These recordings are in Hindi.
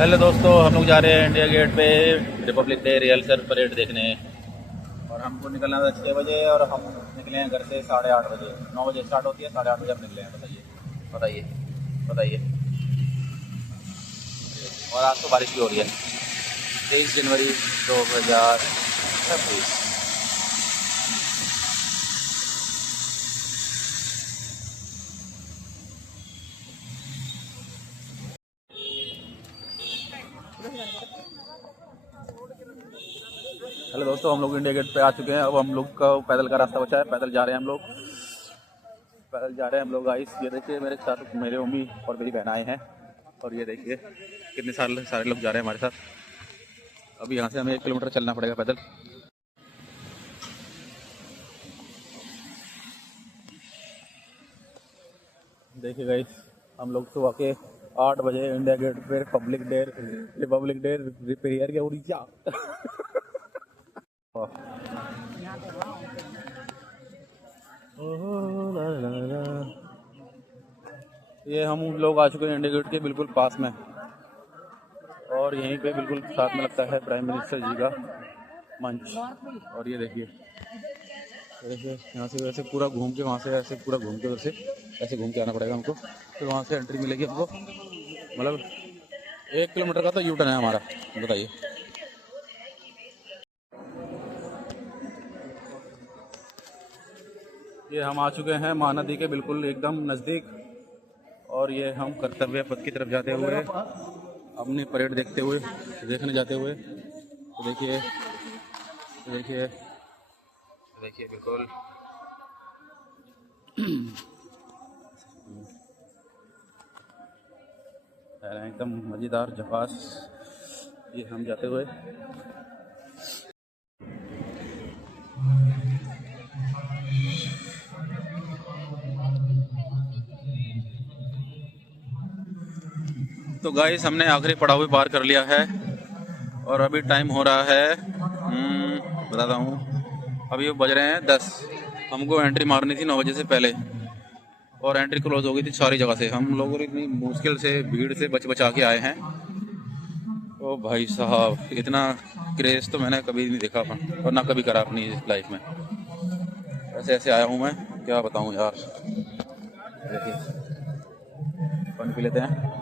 हेलो दोस्तों, हम लोग जा रहे हैं इंडिया गेट पे रिपब्लिक डे रिहर्सल परेड देखने। और हमको निकलना था 6 बजे और हम निकले हैं घर से 8:30 बजे। 9 बजे स्टार्ट होती है, 8:30 बजे हम निकले हैं। बताइए बताइए बताइए। और आज तो बारिश भी हो रही है। 23 जनवरी 2026। हेलो दोस्तों, हम लोग इंडिया गेट पे आ चुके हैं। अब हम लोग का पैदल का रास्ता बचा है, पैदल जा रहे हैं हम लोग, पैदल जा रहे हैं हम लोग। गाइस ये देखिए, मेरे साथ मेरे मम्मी और मेरी बहन आए हैं। और ये देखिए कितने सारे लोग जा रहे हैं हमारे साथ। अब यहाँ से हमें 1 किलोमीटर चलना पड़ेगा पैदल। देखिए गाइस, हम लोग सुबह के 8 बजे इंडिया गेट पे रिपब्लिक डे रिपेयर के उड़ीसा ये हम लोग आ चुके हैं इंडिया गेट के बिल्कुल पास में। और यहीं पे बिल्कुल साथ में लगता है प्राइम मिनिस्टर जी का मंच। और ये देखिए यहाँ से वैसे पूरा घूम के, वहाँ से ऐसे पूरा घूम के, उधर से ऐसे घूम के आना पड़ेगा हमको। फिर वहाँ से एंट्री मिलेगी हमको। मतलब 1 किलोमीटर का तो यू टर्न है हमारा। बताइए। ये हम आ चुके हैं महानदी के बिल्कुल एकदम नज़दीक। और ये हम कर्तव्य पथ की तरफ जाते हुए, अपनी परेड देखने जाते हुए। तो देखिए देखिए देखिए बिल्कुल एकदम मज़ेदार झकास ये हम जाते हुए। तो गाइस, हमने आखिरी पड़ाव भी पार कर लिया है। और अभी टाइम हो रहा है, बताता हूँ, अभी बज रहे हैं 10। हमको एंट्री मारनी थी 9 बजे से पहले। और एंट्री क्लोज हो गई थी सारी जगह से। हम लोगों ने इतनी मुश्किल से भीड़ से बचा के आए हैं। ओ भाई साहब, इतना क्रेज़ तो मैंने कभी नहीं देखा और ना कभी करा अपनी लाइफ में। ऐसे ऐसे आया हूँ मैं, क्या बताऊँ यार। देखिए, पानी पी लेते हैं।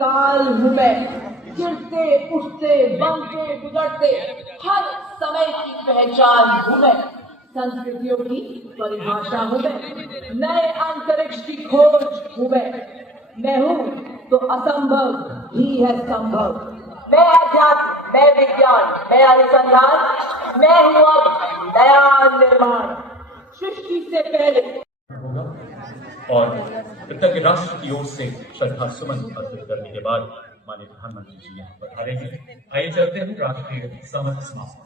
काल हूँ मैं, गिरते उठते बनते बिगड़ते हर समय की पहचान हूँ मैं। संस्कृतियों की परिभाषा हूँ मैं, नए अंतरिक्ष की खोज हूँ मैं हूँ तो असंभव ही है संभव। मैं अध्यात्म, मैं विज्ञान, मैं अनुसंधान, मैं हूँ अब नया निर्माण। सृष्टि से पहले और कृतज्ञ राष्ट्र की ओर से श्रद्धा सुमन अर्पित करने के बाद माननीय प्रधानमंत्री जी यहाँ पधारेंगे। आइए चलते हैं राष्ट्रीय समर समाप्त।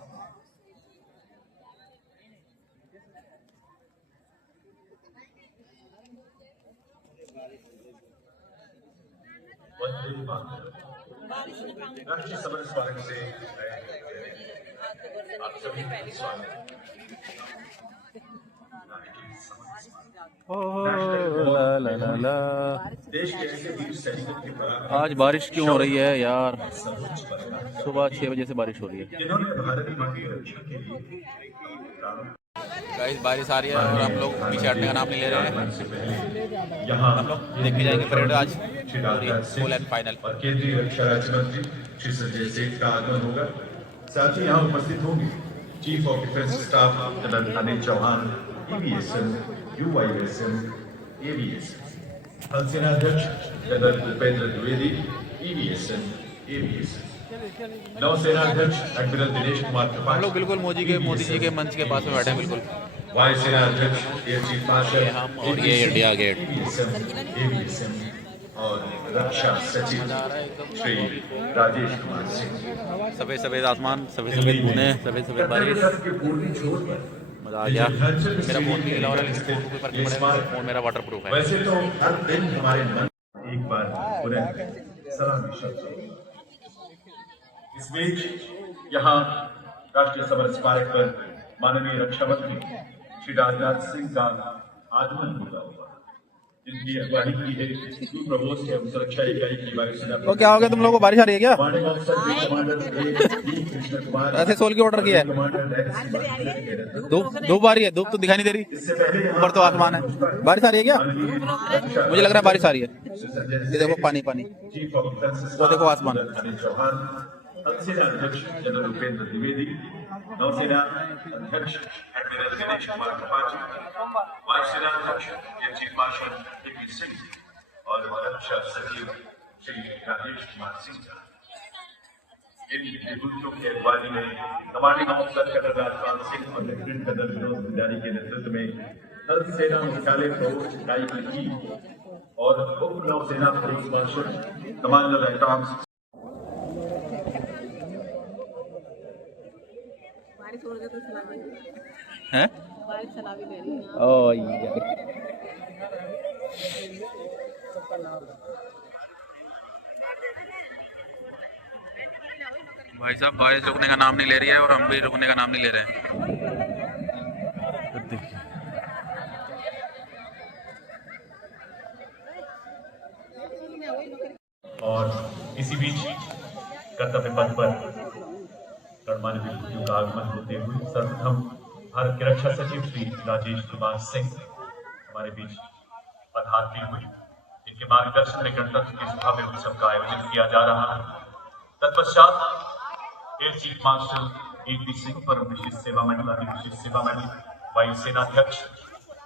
राष्ट्रीय समर स्मारक से आप सभी का स्वागत। ला ला ला ला। आज बारिश क्यों हो रही है यार? सुबह 6 बजे से बारिश हो रही है। गाइस, बारिश आ रही है और हम लोग पीछे हटने का नाम नहीं ले रहे हैं। हम लोग देख के जाएंगे परेड आज फुल एंड फाइनल। और केंद्रीय रक्षा राज्य मंत्री श्री संजय सेठ का आगमन होगा। साथ ही यहाँ उपस्थित होंगे chief of defence staff general Anil Chauhan, EVSM, UISM, AVSM, थल सेनाध्यक्ष general Bhupendra Dwivedi, EVSM, AVSM, नौसेनाध्यक्ष एडमिरल दिनेश कुमार त्रिपाठी। हम लोग बिल्कुल मोदी जी के मंच के पास में बैठे हैं बिल्कुल। वायुसेना अध्यक्ष एयर चीफ मार्शल हम और ये इंडिया गेट AVSM और रक्षा सचिव श्री राजेश कुमार सिंह। सफेद सफेद आसमान, सफेद सफेद बूंदें, सफेद सफेद बारिश, के पूर्वी छोर पर मजा आ गया। मेरा फोन भी गिला हो रहा है, लेकिन फोन कोई फर्क नहीं पड़ेगा, फोन मेरा वाटर प्रूफ है। वैसे तो हर दिन हमारे मन एक बार पुनः सलामी शब्द। इस बीच यहाँ राष्ट्रीय समर स्मारक पर माननीय रक्षा मंत्री श्री राजनाथ सिंह का आगमन होगा, जिनकी अगवानी की है प्रवोस्ट एवं सुरक्षा इकाई की वायुसेना। तो क्या हो गया, तुम लोगों को बारिश आ रही है क्या? Commanding officer commander Krishna Kumar ऐसे सोल की ऑर्डर किया है। कमांडर धूप आ रही है, धूप तो दिखाई नहीं दे रही, इससे पहले ऊपर तो आसमान है। बारिश आ रही है क्या? मुझे लग रहा है बारिश आ रही है। ये देखो पानी पानी, चीफ ऑफ डिफेंस वो देखो आसमान। अनिल चौहान, थलसेना अध्यक्ष जनरल उपेंद्र द्विवेदी, नौसेना अध्यक्ष एडमिरल दिनेश कुमार त्रिपाठी, वायुसेना अध्यक्ष air chief marshal AP Singh और रक्षा सचिव श्री राजेश कुमार सिंह। इन नेतृत्वों की अगवानी में commanding officer colonel Rajpal Singh और लेफ्टिनेंट कर्नल विनोद भंडारी के नेतृत्व में थल सेना मुख्यालय प्रवोस्ट इकाई की चीफ और उप नौसेना प्रमुख मार्शल कमांडर एट आर्म्स हैं? ओ यार, भाई साहब बारिश रुकने का नाम नहीं ले रही है और हम भी रुकने का नाम नहीं ले रहे हैं। और इसी बीच कर्तव्य पथ पर गणमान्य व्यक्तियों का आगमन होते हुए सर्वप्रथम भारत के रक्षा सचिव श्री राजेश कुमार सिंह हमारे बीच पधारते हुए, जिनके मार्गदर्शन में गणतंत्र के भव्य उत्सव का आयोजन किया जा रहा है। तत्पश्चात air chief marshal AP Singh परम विशिष्ट सेवा मेडल, अति विशिष्ट सेवा मेडल वायुसेना अध्यक्ष,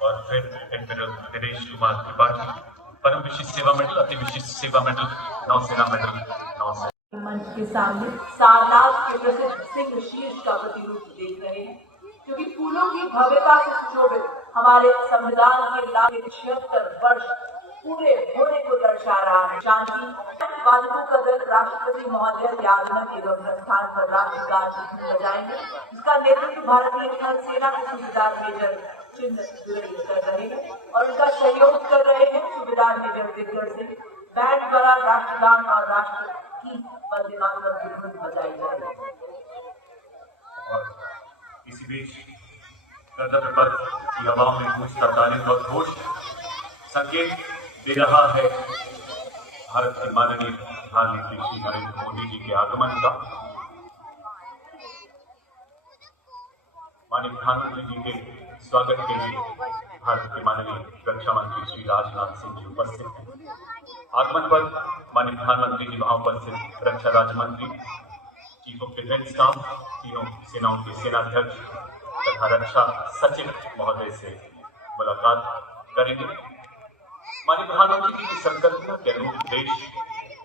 और फिर एडमिरल दिनेश कुमार त्रिपाठी परम विशिष्ट सेवा मेडल, अति विशिष्ट सेवा मेडल, नौसेना मेडल, नौसेना। मंच के सामने सारनाथ के प्रसिद्ध सिंह शीर्ष का प्रतिरूप देख रहे हैं, क्योंकि फूलों की भव्यता से सुशोभित हमारे संविधान के लाभ 76 वर्ष पूरे होने को दर्शा रहा है। शांति वादकों का दल राष्ट्रपति महोदय के आगमन एवं प्रस्थान पर राष्ट्रगान बजाएंगे, जिसका नेतृत्व भारतीय थल सेना के सूबेदार मेजर चिन्ह कर रहे हैं और उनका सहयोग कर रहे हैं सूबेदार मेजर दिग्गज सिंह। बैंड द्वारा राष्ट्रगान और राष्ट्र की वंदे मातरम बजाई जाएगी। और इसी बीच कर्तव्य पथ की हवाओं में गूंजता ताली और घोष संकेत दे रहा है भारत के माननीय प्रधानमंत्री श्री नरेंद्र मोदी जी के आगमन का। माननीय प्रधानमंत्री जी के स्वागत के लिए भारत के माननीय रक्षा मंत्री श्री राजनाथ सिंह जी उपस्थित हैं। आगमन पर माननीय प्रधानमंत्री जी वहां उपस्थित रक्षा राज्य मंत्री, चीफ ऑफ डिफेंस स्टाफ, तीनों सेनाओं के सेनाध्यक्ष तथा रक्षा सचिव महोदय से मुलाकात करेंगे। माननीय प्रधानमंत्री जी की संकल्पना के अनुरूप देश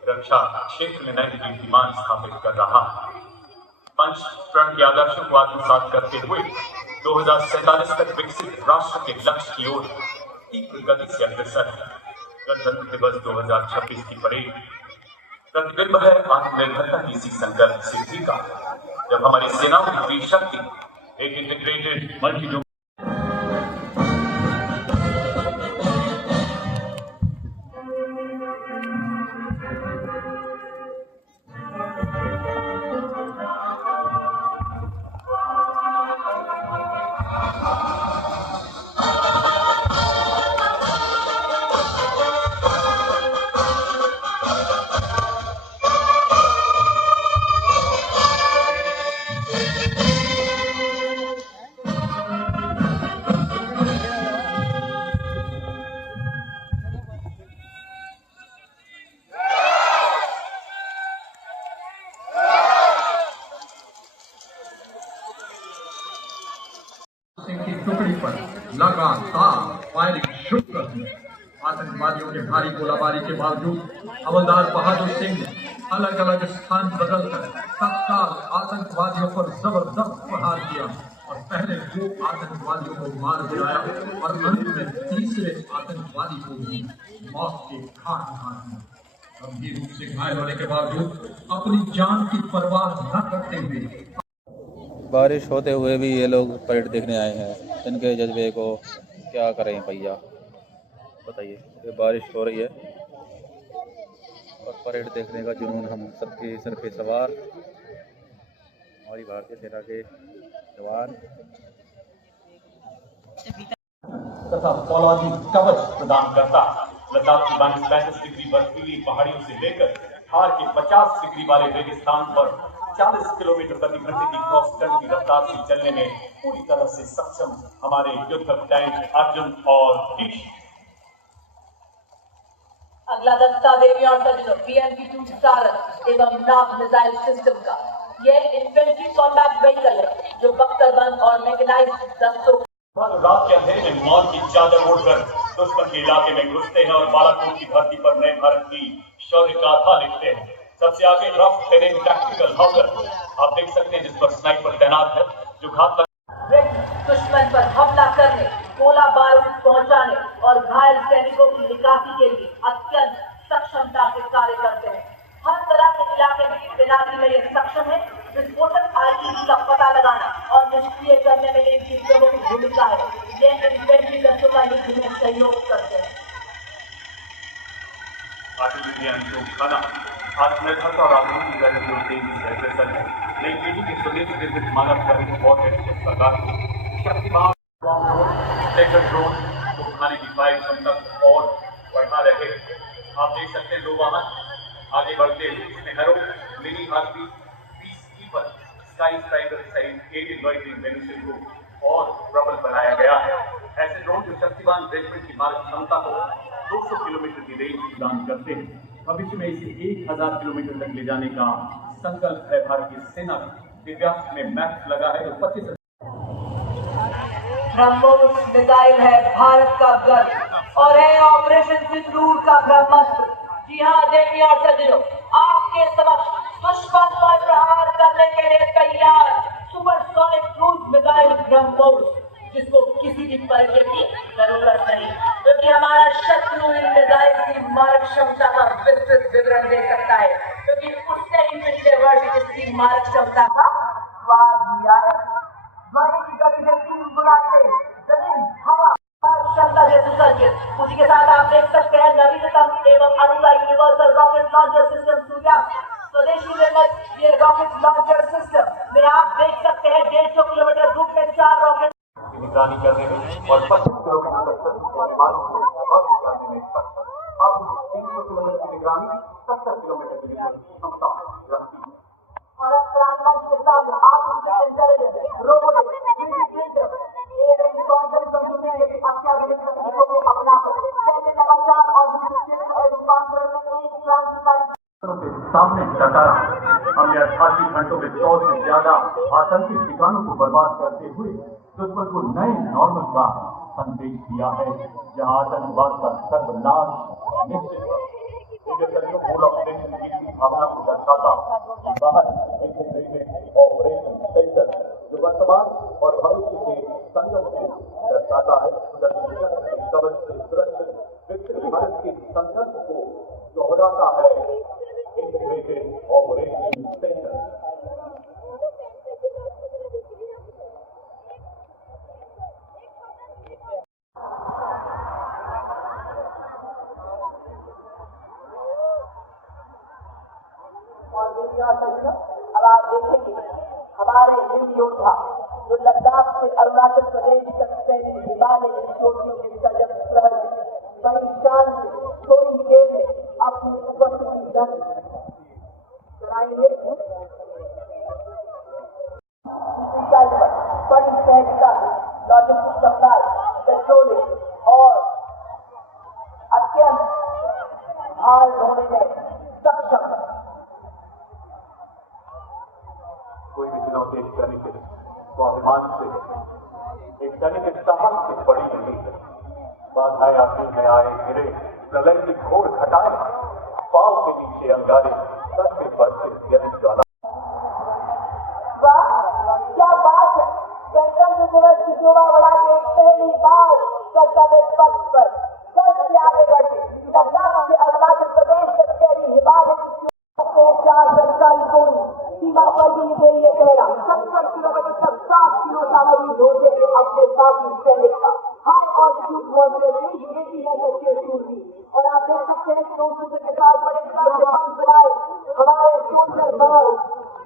रक्षा क्षेत्र में नए कीर्तिमान स्थापित कर रहा है। पंचप्रण के आदर्शों को आत्मसात करते हुए 2047 तक विकसित राष्ट्र के लक्ष्य की ओर तीव्र गति से अग्रसर है। गणतंत्र दिवस 2026 की परेड प्रतिबिंब है आत्मनिर्भरता की इसी संकल्प सिद्धि का, जब हमारी सेनाओं की पूरी शक्ति एक इंटीग्रेटेड मल्टी की टुकड़ी पर लगातार फायरिंग शुरू कर दी। आतंकवादियों के भारी गोलाबारी के बावजूद हवलदार बहादुर सिंह ने अलग अलग स्थान बदलकर तत्काल आतंकवादियों पर जबरदस्त प्रहार किया और पहले 2 आतंकवादियों को मार गिराया और अंत में तीसरे आतंकवादी को भी मौत के घाट उतार दिया। गंभीर रूप से घायल होने के बावजूद अपनी जान की परवाह न करते हुए बारिश होते हुए भी ये लोग परेड देखने आए हैं। इनके जज्बे को क्या करें भैया, बताइए। ये बारिश हो रही है और परेड देखने का जुनून हम सबके सर पे सवार हमारी भारतीय सेना के जवान तथा फौलादी कवच प्रदान करता है। लद्दाख की 35 डिग्री बर्फीली पहाड़ियों से लेकर थार के 50 डिग्री वाले रेगिस्तान पर 40 किलोमीटर प्रति घंटे की क्रॉस कंट्री रफ्तार से चलने में पूरी तरह से सक्षम हमारे युद्धक टैंक अर्जुन और ईश। अगला दस्ता देवी और सज्जनों PMP-2 सारंग एवं नाग मिसाइल सिस्टम का यह इन्फेंट्री कॉम्बैट व्हीकल है जो बख्तरबंद और मैकेनाइज्ड दस्तों रात के अंधेरे में मौत की चादर ओढ़कर दुश्मन के इलाके में घुसते हैं और बालाकोट की धरती पर नए भारत की शौर्य गाथा लिखते हैं। सबसे आगे रफ टेरेन टैक्टिकल हाउसर आप देख सकते हैं जिस पर स्नाइपर तैनात है जो घातक दुश्मन पर हमला करने, गोला बारूद पहुंचाने और घायल सैनिकों की निकासी के लिए अत्यंत सक्षमता से कार्य करते हैं। हर तरह के इलाके में तैनाती में ये सक्षम है। विस्फोटक आईईडी का पता लगाना और निष्क्रिय करने में इनकी प्रमुख भूमिका है। ये इन्फेंट्री दस्तों का युद्ध में सहयोग करते हैं। आत्मनिर्भरता और आधुनिक की तेजी से अग्रसर है। नई पीढ़ी की स्वदेशी निर्मित मानव जाति बहुत सरकार शक्तिमान ड्रोन को उठाने की पाइप क्षमता और बढ़ा रहे। आप देख सकते हैं 2 वाहन आगे बढ़ते हुए नहरों मिनी हाथी पीसकीपर स्काई स्ट्राइकर सहित 8 लॉयटिंग वेनिशन को और प्रबल बनाया गया है। ऐसे ड्रोन जो शक्तिमान रेजिमेंट की मारक क्षमता को 200 किलोमीटर की रेंज प्रदान करते हैं। भविष्य में इसे 1000 किलोमीटर तक ले जाने का संकल्प है भारतीय सेना का। दिव्यांश में मैप लगा है जो 25 ब्रह्मोस मिसाइल है भारत का गर्व और है ऑपरेशन सिंदूर का ब्रह्मास्त्र। जी हाँ देवी और सज्जनों, आपके समक्ष दुश्मन पर प्रहार करने के लिए तैयार सुपरसोनिक क्रूज मिसाइल ब्रह्मोस, जिसको किसी भी परिचय की जरूरत नहीं, क्योंकि हमारा शत्रु इन मिसाइल की मारक क्षमता का विस्तृत विवरण दे सकता है, क्योंकि उसने ही पिछले वर्ष इसकी मारक क्षमता का स्वाद लिया है। ध्वनि की गति से 3 गुना तेज, जमीन हवा क्षमता से सुसज्जित। उसी के साथ आप देख सकते हैं नवीनतम एवं अनूठा यूनिवर्सल रॉकेट लॉन्चर सिस्टम सूर्यास्त्र स्वदेशी निर्मित ये रॉकेट लॉन्चर सिस्टम में आप देख सकते हैं 150 किलोमीटर दूर में 4 रॉकेट निगरानी करने में और 25 किलोमीटर तक के विमान को ध्वस्त करने में सक्षम। अब 300 किलोमीटर की निगरानी 70 किलोमीटर की क्षमता रखती है। और अब क्रांति के साथ artificial intelligence, robotics, 3D printer, AI quantum computing जैसी अत्याधुनिक तकनीकों को अपनाकर सैन्य नवाचार और विश्लेषण और रूपांतरण में एक क्रांतिकारी के सामने डटा रहा। हमने 88 घंटों में 100 से ज्यादा आतंकी ठिकानों को बर्बाद करते हुए दुश्मन को नए नॉर्मल का संदेश दिया है, जहां आतंकवाद का सर्वनाश निश्चित है। मूल ऑपरेशन की भावना को दर्शाता बाहर ऑपरेशन सेंटर जो वर्तमान और भविष्य के संगम को दर्शाता है। कवच से सुरक्षित विकसित भारत के संकल्प को दोहराता है। इंटीग्रेटेड ऑपरेशन सेंटर अब आप देखेंगे हमारे हिंद योद्धा जो लद्दाख से अरुणाचल प्रदेश तक फैली हिमालय की चोटियों के सजग प्रहर बड़ी शान से थोड़ी ही देर में अपनी उपस्थिति दर्ज कराएंगे। बड़ी सहजता लॉजिस्टिक सप्लाई, पेट्रोलिंग और अत्यंत भार ढोने में सक्षम है। कोई भी चुनौती एक सैनिक स्वाभिमान से एक सैनिक के साहस से बड़ी नहीं है। बाधाएं आती हैं, आए गिरे, प्रलय की घोर घटाए, पांव के नीचे अंगारे, सर पे बढ़ते ज्वाला। वाह क्या बात है। गणतंत्र दिवस की शोभा बढ़ा के पहली बार कर्तव्य पथ पर कल से आगे बढ़े पंजाब से अरुणाचल प्रदेश तक फैली हिमालय की 4 सीमा पर भी ये पहला 70 किलोमीटर तक 7 किलो सामग्री ढोते अपने साथी सैनिक का हाई ऑल्टीट्यूड मॉडल बेटी है सच्चे सूर्य और आप देख सकते हैं कि रोड के साथ बड़े पंख बनाए हमारे सोल्जर बल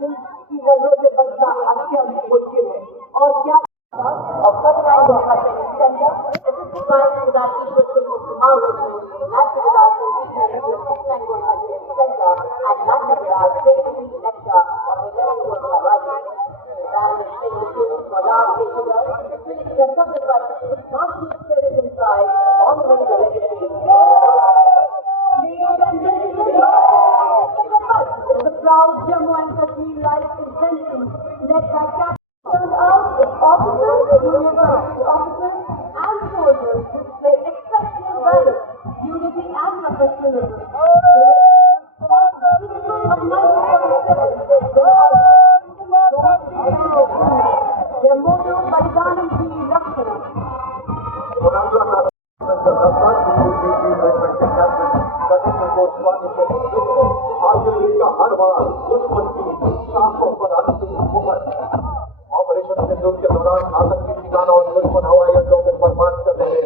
जिनकी नजरों से बचना अत्यंत मुश्किल है और क्या और फर्स्ट होगा centre assisted by Sridhar Ishwar Singh of Kumar Regiment as Sridhar Center and Nandagara Training Lecture of 11 Kota Rifles. And in the field for last 8 years, finishing a subject by Master Spirit inside, honoring the legacy. Ladies and gentlemen, the proud Jammu and Kashmir Life Convention led by Captain turned out its officers, junior officers and soldiers display exceptional valor, unity and professionalism. Their motto, Balidanam Ki Rakshana. Operation Sindoor के दौरान आतंकी ठिकाना और दुश्मन हवाई अड्डों को बर्बाद कर रहे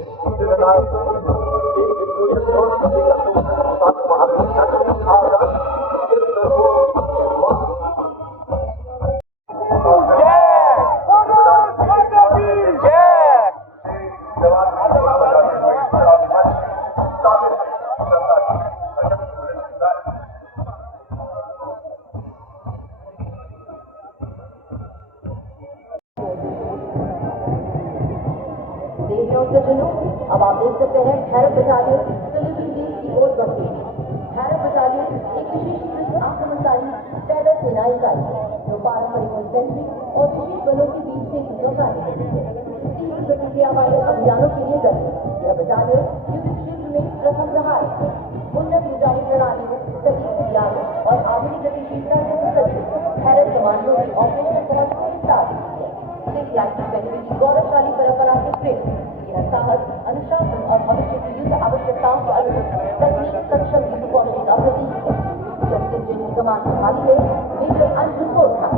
देवियों से जुनू अब आप देख सकते हैं भैरव बटालियन सिलीगुड़ी गेट की ओर बढ़ती है। भैरव बटालियन एक विशेषीकृत आक्रमणकारी पैदल सेना इकाई है जो पारंपरिक इन्फेंट्री और विशेष बलों के बीच से युद्धों कार्य करती है। तीव्र प्रतिक्रिया वाले अभियानों के लिए गठित यह बटालियन युद्ध क्षेत्र में प्रथम रहा है। उन्नत ऊंचाई प्रणाली सटीक हथियारों और आधुनिक गतिशीलता से सुसज्जित भैरव कमांडो की ऑपरेशनल पहुंच को विस्तार दी है। सिख यात्री पहले की गौरवशाली परंपरा से प्रेरित यह साहस अनुशासन और भविष्य की युद्ध आवश्यकताओं के अनुरूप तकनीक सक्षम युद्ध कौशल का प्रतीक है। जबकि जिनकी कमान संभाली है मेजर अंजुम को था।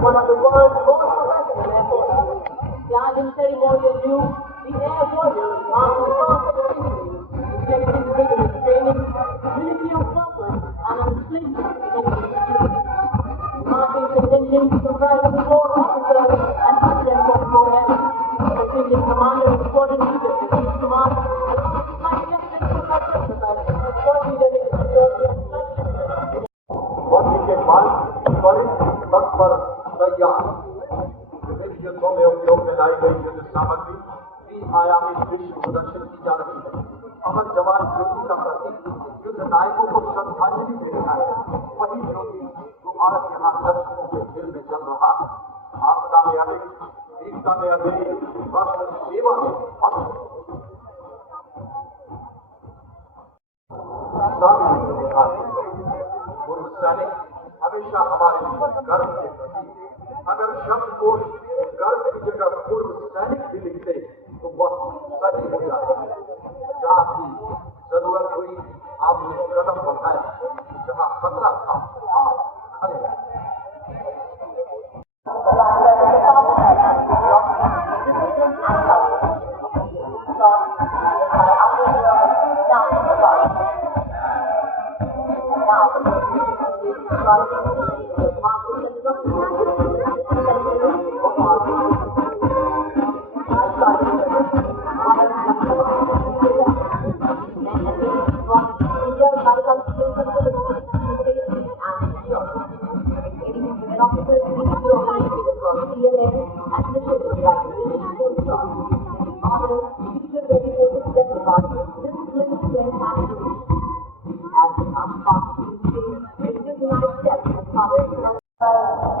One of the world's most professional airports. The Argent ceremonial knew the air warriors marching across the country, reflecting rigorous training, unity of purpose, and unflinching execution. Marching contingents comprising 4 officers and 144 men, the Indian command जवान ज्योति का प्रतीक युद्ध नायकों को श्रद्धांजलि दे रहा है। वही ज्योति जो आज यहाँ दर्शकों के दिल में जल रहा है। आपदा में अधिक, वीरता में अधिक, राष्ट्र सेवा में अधिक। पूर्व सैनिक हमेशा हमारे लिए गर्व के प्रतीक। अगर शब्दकोश गर्व की जगह पूर्व सैनिक भी लिखते तो वह सही हो जाता है। जहाँ भी जरूरत हुई आपने कदम बढ़ाया, जहाँ खतरा था आप खड़े रहे।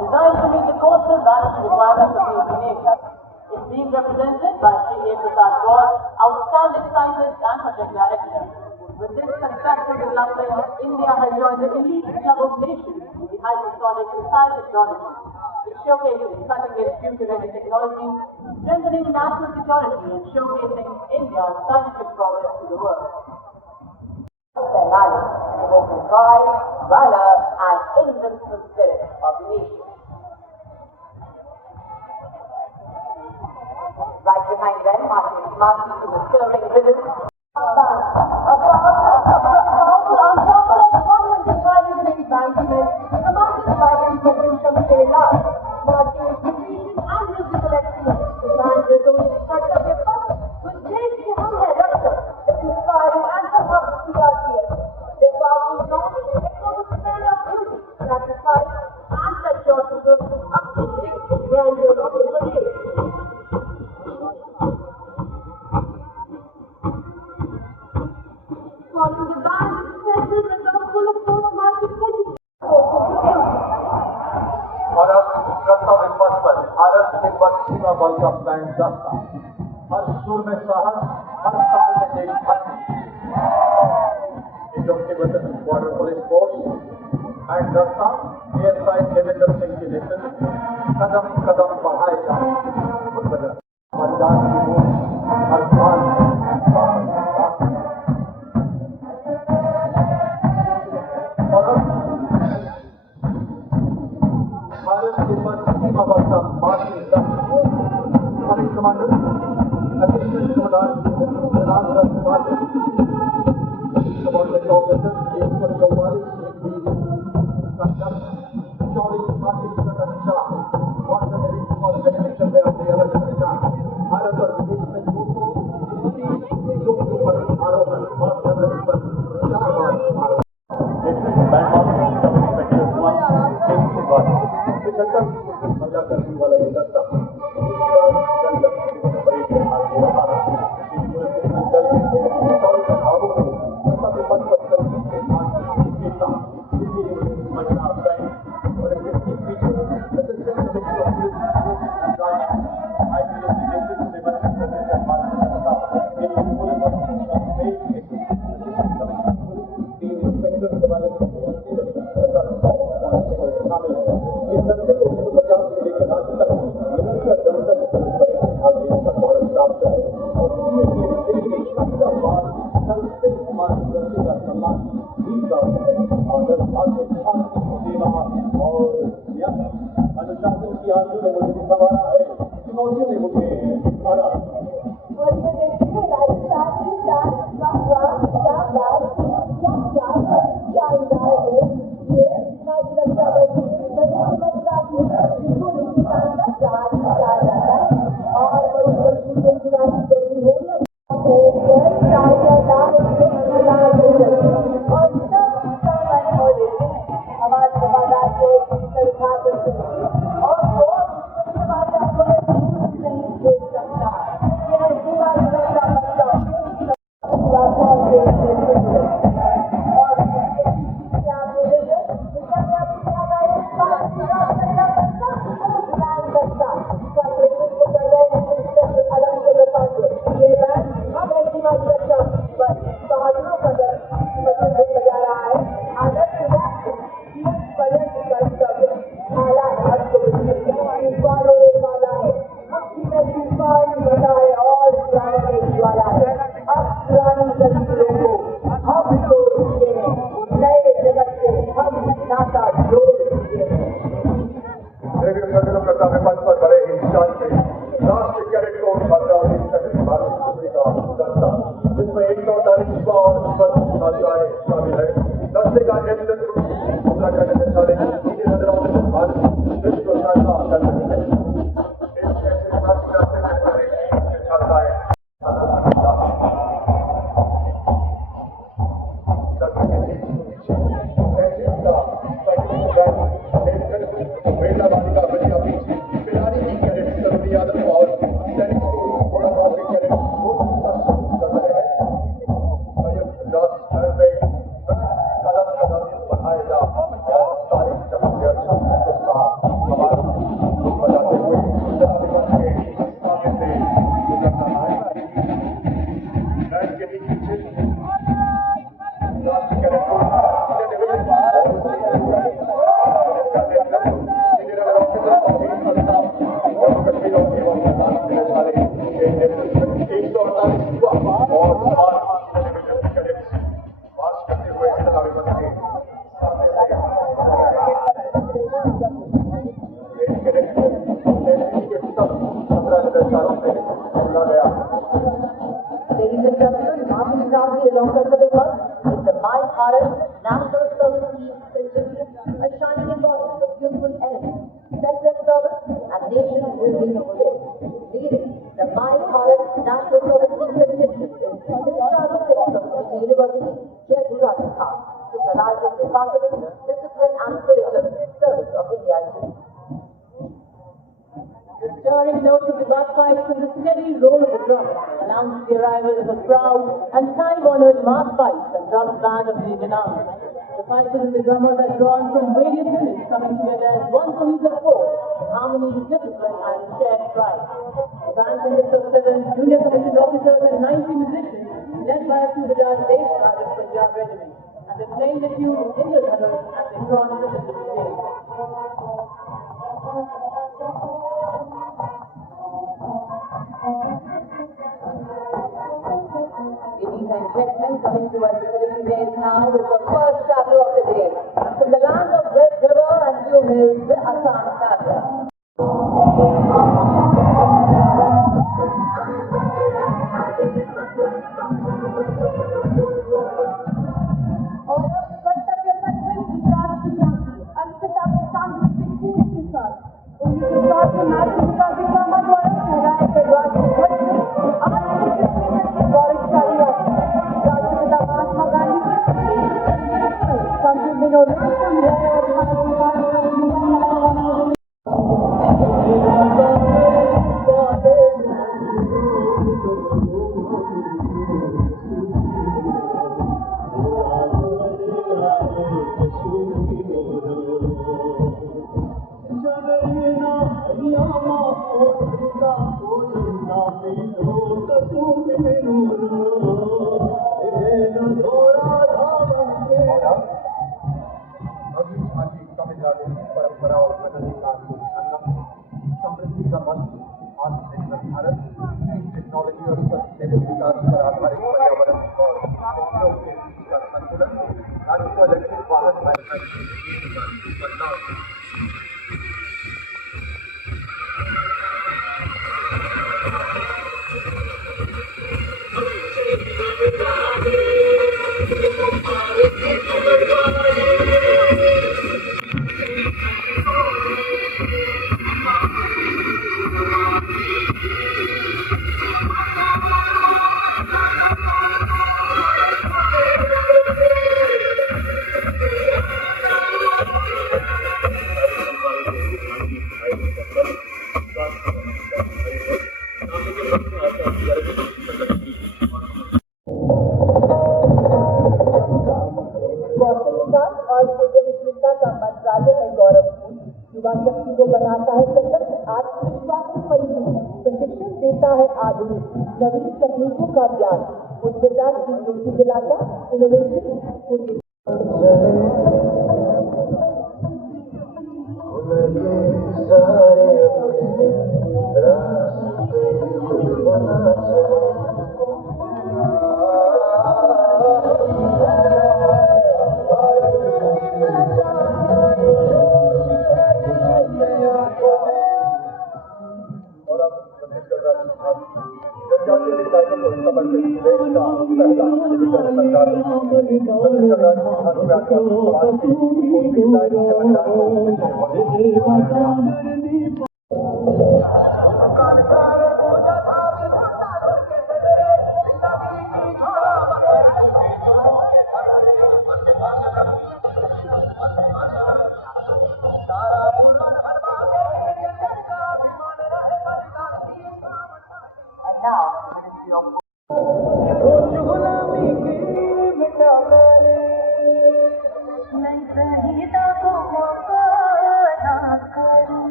Designed to meet the coastal balance requirements of the Indian Navy. It's being represented by Sri A. Prasad Gaur, outstanding scientist and project director. With this successful development, India has joined the elite club of nations in the hypersonic missile technology. It showcases cutting-edge future-ready technology, strengthening national security and showcasing India's scientific progress to the world. Their knowledge, evoking pride, valor, and invincible spirit of the nation. Right behind them, marching to the stirring rhythm. A powerful ensemble of 100 bandsmen, commanded by Inspector Shamsher Lal, marching with precision and musical excellence. The band is only struck up their first with great Hum Hai Raksha, the inspiring anthem of CRPF. Their powerful song echoes the spirit of unity, sacrifice, and patriotism, uplifting the grandeur of the parade. Following the band, special reserve full of force marching ready. और अब कर्तव्य पथ पर भारत तिब्बत सीमा बल का बैंड दस्ता, हर सुर में साहस, हर ताल में देशभक्ति। Tibetan Border Police Force and दस्ता ASI देवेंद्र सिंह के नेतृत्व कदम कदम बढ़ाए जाए। पंजाब की भूमि हर साल भारत तिब्बत सीमा बल का मार्चिंग दस्ता commander assistant commander subordinate officers, 144 और फेडरेशन में अपने अलग अलग भारत और विदेश में दोस्तों इसी जो ऊपर आरोपण और जबरदस्त पर 4 बार आरोप महिला करने वाला ये दस्ता अनुशासन की आंसू ने मुझे संवारा है, चुनौतियों ने मुझे हरा। और ये देखिए राजस्थान की शान, क्या अंदाज है ये आज रक्षाबंधन जिनको हिंदुस्तान का जान कहा जाता है और बड़ी गर्मी हो या और घर में कदम कदम बढ़ाएगा और सारी जमहूरियत के साथ हमारा बजाते हुए जनाधिपति के आगे से गुजरना है। के पीछे Ladies and gentlemen, marching proudly along the river is the My Bharat National Service Scheme certificate, a shining embodiment of youthful energy, selfless service and nation-building spirit. Leading the My Bharat National Service Scheme certificate is Mr. Charu Singh from City University, Jaipur, Rajasthan, symbolizing the confidence, discipline and spiritual service of India's youth. The stirring notes of the bagpipes and the steady roll of the drum announce the arrival of a proud and time-honored marchpipes and drum band of the Indian Army. The pipers and the drummers are drawn from various units coming together as one cohesive force, harmony, discipline and shared pride. The band consists of 7 junior commissioned officers and 90 musicians led by a Subedar Desh Guard of Punjab Regiment, and they're playing the tune Indra Dhanush as they cross the Pacific stage. Ladies and gentlemen, coming towards the Philippine Days now is the first tableau of the day. From the land of Red River and Blue Hills, the Assam tableau. परंपरा और प्रगति का संगम, समृद्धि का मंत्र, आत्मनिर्भर भारत, टेक्नोलॉजी और सस्टेनेबल विकास पर आधारित पर्यावरण और उपयोग के बीच का संतुलन, राज्य को इलेक्ट्रिक वाहन मैन्युफैक्चरिंग बदलाव। युवा शक्ति को बनाता है सशक्त, आत्मविश्वास से परिपूर्ण, प्रशिक्षण देता है आधुनिक नवीन तकनीकों का ज्ञान, उद्यमिता की ज्योति दिलाता इनोवेशन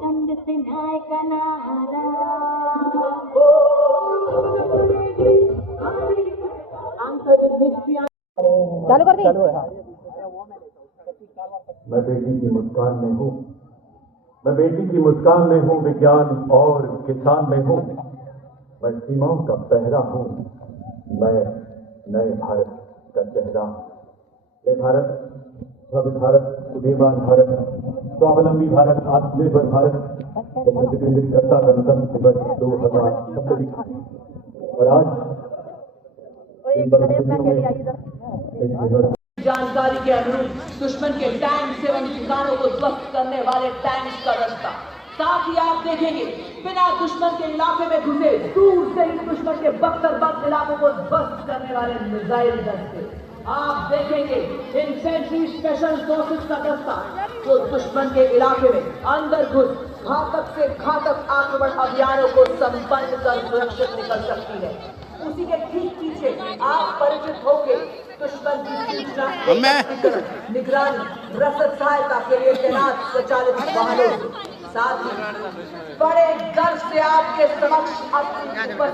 दंड से न्याय का नारा चालू कर दी। मैं बेटी की मुस्कान में हूँ, मैं बेटी की मुस्कान में हूँ, विज्ञान और किसान में हूँ, मैं सीमाओं का पहरा हूँ, मैं नए भारत का चेहरा। ये भारत, भव्य भारत, उदीयमान भारत, स्वावलंबी भारत, आत्मनिर्भर भारत को प्रतिबिंबित करता गणतंत्र दिवस 2026। और आज इन परिस्थितियों में जानकारी के अनुरूप दुश्मन के टैंक से उन ठिकानों को ध्वस्त करने वाले टैंक का रास्ता, साथ ही आप देखेंगे बिना दुश्मन के इलाके में घुसे दूर से ही दुश्मन के बख्तर इलाकों को ध्वस्त करने वाले मिसाइल दस्ते। आप देखेंगे इन्फेंट्री स्पेशल फोर्सेस का दस्ता जो दुश्मन के इलाके में अंदर घुस घातक से घातक आक्रमण अभियानों को संपन्न कर सुरक्षित निकल सकती है। उसी के ठीक पीछे आप परिचित होंगे दुश्मन की सूचना निगरानी रसद सहायता के लिए तैनात स्वचालित वाहनों, साथ ही बड़े गर्व से आपके समक्ष अपनी